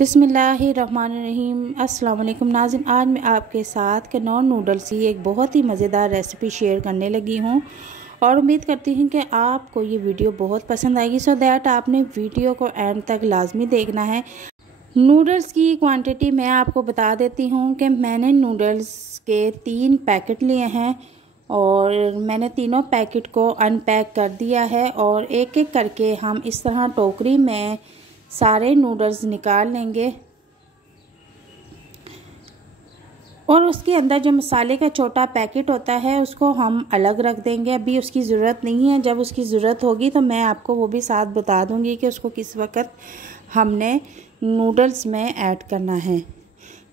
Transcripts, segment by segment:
बिस्मिल्लाहिर्रहमानिर्रहीम। अस्सलाम वालेकुम नाज़रीन, आज मैं आपके साथ कनौर नूडल्स की एक बहुत ही मज़ेदार रेसिपी शेयर करने लगी हूँ और उम्मीद करती हूँ कि आपको ये वीडियो बहुत पसंद आएगी। सो दैट आपने वीडियो को एंड तक लाजमी देखना है। नूडल्स की क्वांटिटी मैं आपको बता देती हूँ कि मैंने नूडल्स के 3 पैकेट लिए हैं और मैंने तीनों पैकेट को अनपैक कर दिया है और एक एक करके हम इस तरह टोकरी में सारे नूडल्स निकाल लेंगे और उसके अंदर जो मसाले का छोटा पैकेट होता है उसको हम अलग रख देंगे। अभी उसकी ज़रूरत नहीं है, जब उसकी ज़रूरत होगी तो मैं आपको वो भी साथ बता दूंगी कि उसको किस वक्त हमने नूडल्स में ऐड करना है।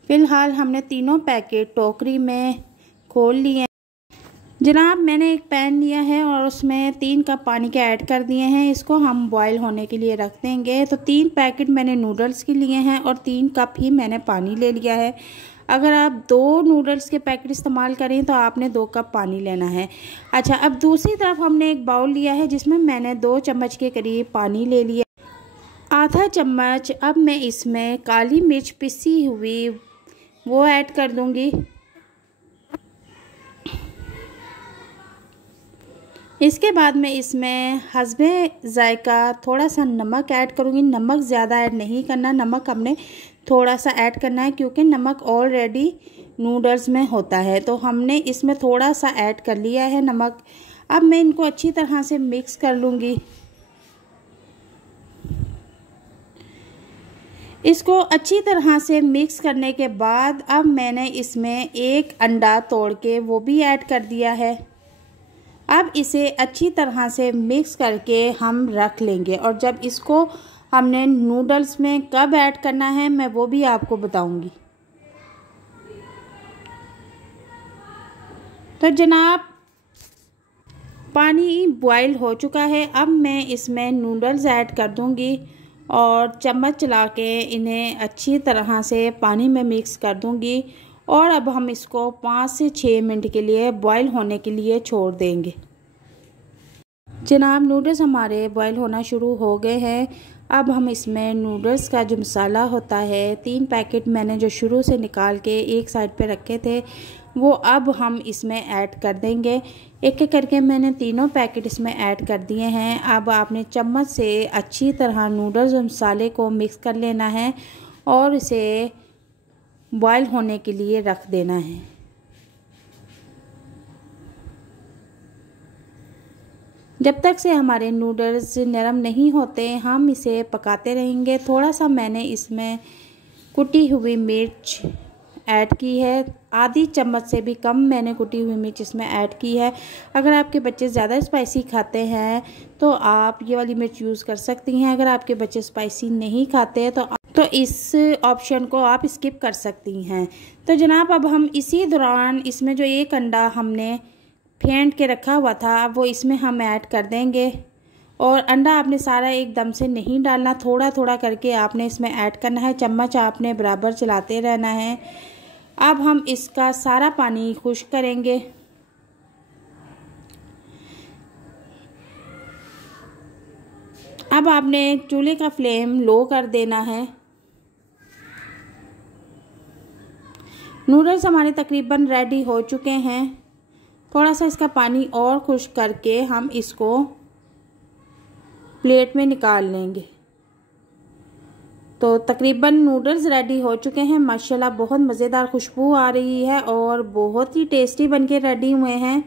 फ़िलहाल हमने तीनों पैकेट टोकरी में खोल लिए। जनाब, मैंने एक पैन लिया है और उसमें 3 कप पानी के ऐड कर दिए हैं। इसको हम बॉईल होने के लिए रख देंगे। तो 3 पैकेट मैंने नूडल्स के लिए हैं और 3 कप ही मैंने पानी ले लिया है। अगर आप 2 नूडल्स के पैकेट इस्तेमाल करें तो आपने 2 कप पानी लेना है। अच्छा, अब दूसरी तरफ हमने एक बाउल लिया है जिसमें मैंने 2 चम्मच के करीब पानी ले लिया, आधा चम्मच। अब मैं इसमें काली मिर्च पिसी हुई वो ऐड कर दूंगी। इसके बाद मैं इसमें हस्बे जायका थोड़ा सा नमक ऐड करूँगी। नमक ज़्यादा ऐड नहीं करना, नमक हमने थोड़ा सा ऐड करना है क्योंकि नमक ऑलरेडी नूडल्स में होता है, तो हमने इसमें थोड़ा सा ऐड कर लिया है नमक। अब मैं इनको अच्छी तरह से मिक्स कर लूँगी। इसको अच्छी तरह से मिक्स करने के बाद अब मैंने इसमें एक अंडा तोड़ के वो भी ऐड कर दिया है। अब इसे अच्छी तरह से मिक्स करके हम रख लेंगे और जब इसको हमने नूडल्स में कब ऐड करना है मैं वो भी आपको बताऊंगी। तो जनाब, पानी बॉईल हो चुका है। अब मैं इसमें नूडल्स ऐड कर दूंगी और चम्मच चला के इन्हें अच्छी तरह से पानी में मिक्स कर दूंगी और अब हम इसको 5 से 6 मिनट के लिए बॉईल होने के लिए छोड़ देंगे। जनाब, नूडल्स हमारे बॉईल होना शुरू हो गए हैं। अब हम इसमें नूडल्स का जो मसाला होता है, 3 पैकेट मैंने जो शुरू से निकाल के एक साइड पे रखे थे वो अब हम इसमें ऐड कर देंगे। एक एक करके मैंने तीनों पैकेट इसमें ऐड कर दिए हैं। अब आपने चम्मच से अच्छी तरह नूडल्स और मसाले को मिक्स कर लेना है और इसे बॉईल होने के लिए रख देना है। जब तक से हमारे नूडल्स नरम नहीं होते हम इसे पकाते रहेंगे। थोड़ा सा मैंने इसमें कुटी हुई मिर्च ऐड की है, आधी चम्मच से भी कम मैंने कुटी हुई मिर्च इसमें ऐड की है। अगर आपके बच्चे ज़्यादा स्पाइसी खाते हैं तो आप ये वाली मिर्च यूज़ कर सकती हैं। अगर आपके बच्चे स्पाइसी नहीं खाते तो इस ऑप्शन को आप स्किप कर सकती हैं। तो जनाब, अब हम इसी दौरान इसमें जो एक अंडा हमने फेंट के रखा हुआ था अब वो इसमें हम ऐड कर देंगे और अंडा आपने सारा एकदम से नहीं डालना, थोड़ा थोड़ा करके आपने इसमें ऐड करना है। चम्मच आपने बराबर चलाते रहना है। अब हम इसका सारा पानी खुश्क करेंगे। अब आपने चूल्हे का फ्लेम लो कर देना है। नूडल्स हमारे तकरीबन रेडी हो चुके हैं। थोड़ा सा इसका पानी और खुश्क करके हम इसको प्लेट में निकाल लेंगे। तो तकरीबन नूडल्स रेडी हो चुके हैं। माशाल्लाह बहुत मज़ेदार खुशबू आ रही है और बहुत ही टेस्टी बनके रेडी हुए हैं।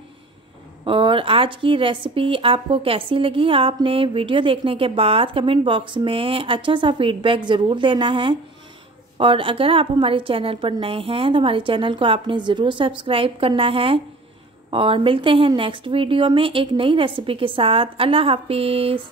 और आज की रेसिपी आपको कैसी लगी आपने वीडियो देखने के बाद कमेंट बॉक्स में अच्छा सा फीडबैक ज़रूर देना है। और अगर आप हमारे चैनल पर नए हैं तो हमारे चैनल को आपने ज़रूर सब्सक्राइब करना है। और मिलते हैं नेक्स्ट वीडियो में एक नई रेसिपी के साथ। अल्लाह हाफिज़।